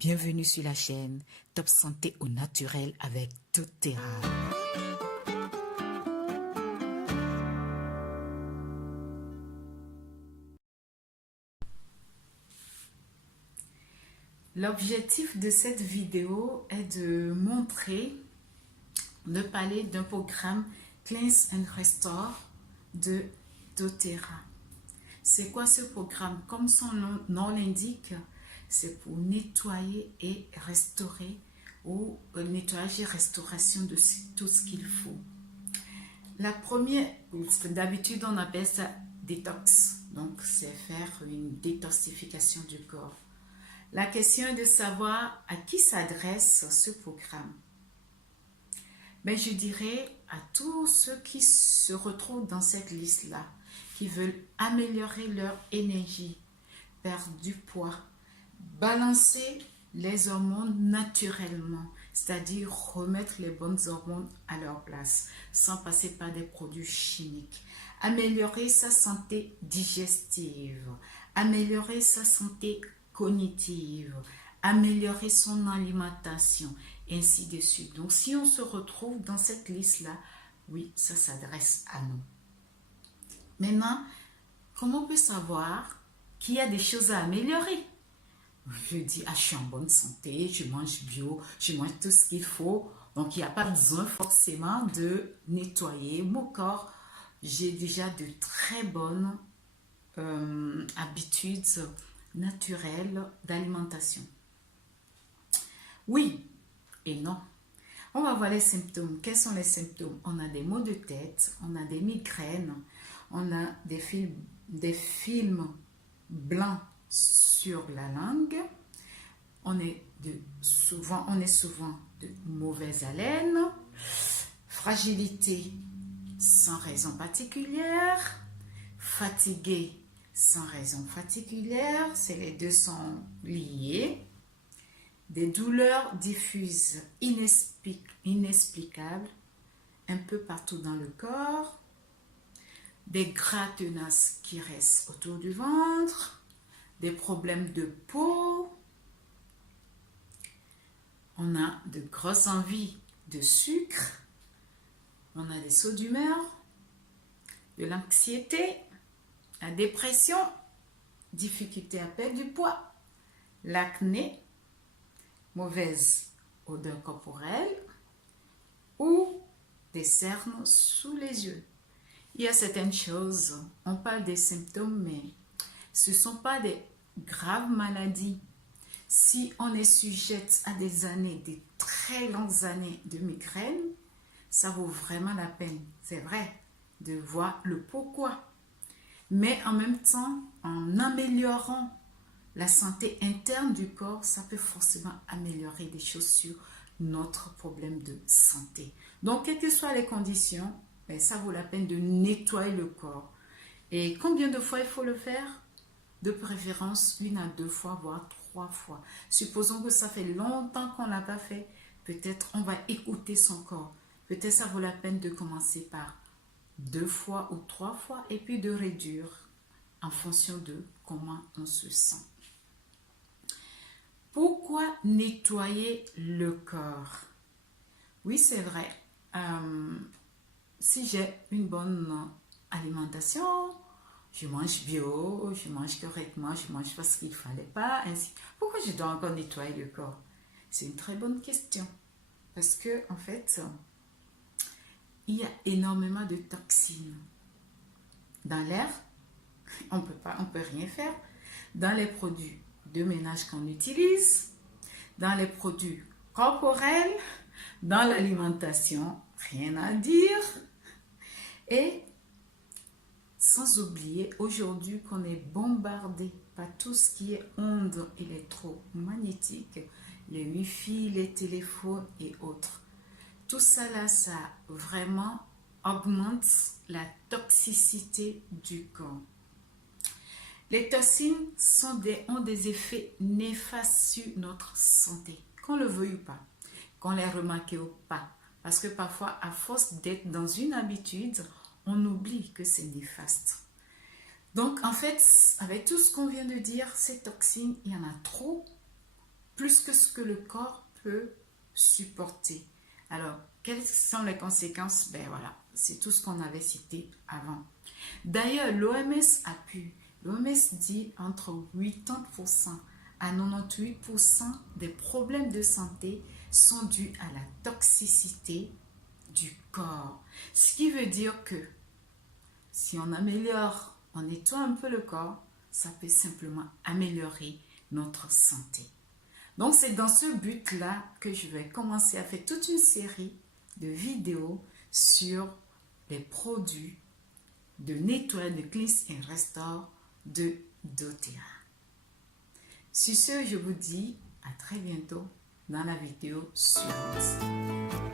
Bienvenue sur la chaîne Top Santé au naturel avec doTERRA. L'objectif de cette vidéo est de parler d'un programme Cleanse and Restore de doTERRA. C'est quoi ce programme? Comme son nom l'indique, c'est pour nettoyer et restaurer, ou nettoyage et restauration de tout ce qu'il faut. La première, d'habitude on appelle ça détox, donc c'est faire une détoxification du corps. La question est de savoir à qui s'adresse ce programme. Mais je dirais à tous ceux qui se retrouvent dans cette liste-là, qui veulent améliorer leur énergie, perdre du poids, balancer les hormones naturellement, c'est-à-dire remettre les bonnes hormones à leur place, sans passer par des produits chimiques, améliorer sa santé digestive, améliorer sa santé cognitive, améliorer son alimentation, ainsi de suite. Donc, si on se retrouve dans cette liste-là, oui, ça s'adresse à nous. Maintenant, comment on peut savoir qu'il y a des choses à améliorer? Je dis, je suis en bonne santé, je mange bio, je mange tout ce qu'il faut. Donc, il n'y a pas besoin forcément de nettoyer mon corps. J'ai déjà de très bonnes habitudes naturelles d'alimentation. Oui et non. On va voir les symptômes. Quels sont les symptômes? On a des maux de tête, on a des migraines, on a des films blancs sur la langue, on est souvent de mauvaise haleine, fragilité sans raison particulière, fatigué sans raison particulière, les deux sont liés, des douleurs diffuses inexplicables un peu partout dans le corps, des gras tenaces qui restent autour du ventre, des problèmes de peau, on a de grosses envies de sucre, on a des sauts d'humeur, de l'anxiété, la dépression, difficulté à perdre du poids, l'acné, mauvaise odeur corporelle ou des cernes sous les yeux. Il y a certaines choses, on parle des symptômes, mais ce ne sont pas des graves maladies. Si on est sujette à des très longues années de migraine, ça vaut vraiment la peine, c'est vrai, de voir le pourquoi. Mais en même temps, en améliorant la santé interne du corps, ça peut forcément améliorer des choses sur notre problème de santé. Donc, quelles que soient les conditions, ça vaut la peine de nettoyer le corps. Et combien de fois il faut le faire? De préférence 1 à 2 fois, voire 3 fois. Supposons que ça fait longtemps qu'on ne l'a pas fait, peut-être on va écouter son corps. Peut-être ça vaut la peine de commencer par 2 fois ou 3 fois et puis de réduire en fonction de comment on se sent. Pourquoi nettoyer le corps? Oui, c'est vrai. Si j'ai une bonne alimentation, je mange bio, je mange correctement, je mange pas ce qu'il ne fallait pas, ainsi. Pourquoi je dois encore nettoyer le corps? C'est une très bonne question. Parce que, en fait, il y a énormément de toxines. Dans l'air, on peut rien faire. Dans les produits de ménage qu'on utilise, dans les produits corporels, dans l'alimentation, rien à dire. Et sans oublier aujourd'hui qu'on est bombardé par tout ce qui est ondes électromagnétiques, les Wi-Fi, les téléphones et autres. Tout ça là, ça vraiment augmente la toxicité du corps. Les toxines ont des effets néfastes sur notre santé, qu'on le veuille ou pas, qu'on les remarque ou pas. Parce que parfois, à force d'être dans une habitude, on oublie que c'est néfaste. Donc, en fait, avec tout ce qu'on vient de dire, ces toxines, il y en a trop. plus que ce que le corps peut supporter. Alors, quelles sont les conséquences? Ben voilà, c'est tout ce qu'on avait cité avant. D'ailleurs, l'OMS dit entre 80% à 98% des problèmes de santé sont dus à la toxicité du corps. Ce qui veut dire que si on améliore, on nettoie un peu le corps, ça peut simplement améliorer notre santé. Donc c'est dans ce but-là que je vais commencer à faire toute une série de vidéos sur les produits de nettoyage, de Cleanse and Restore de doTERRA. Sur ce, je vous dis à très bientôt dans la vidéo suivante.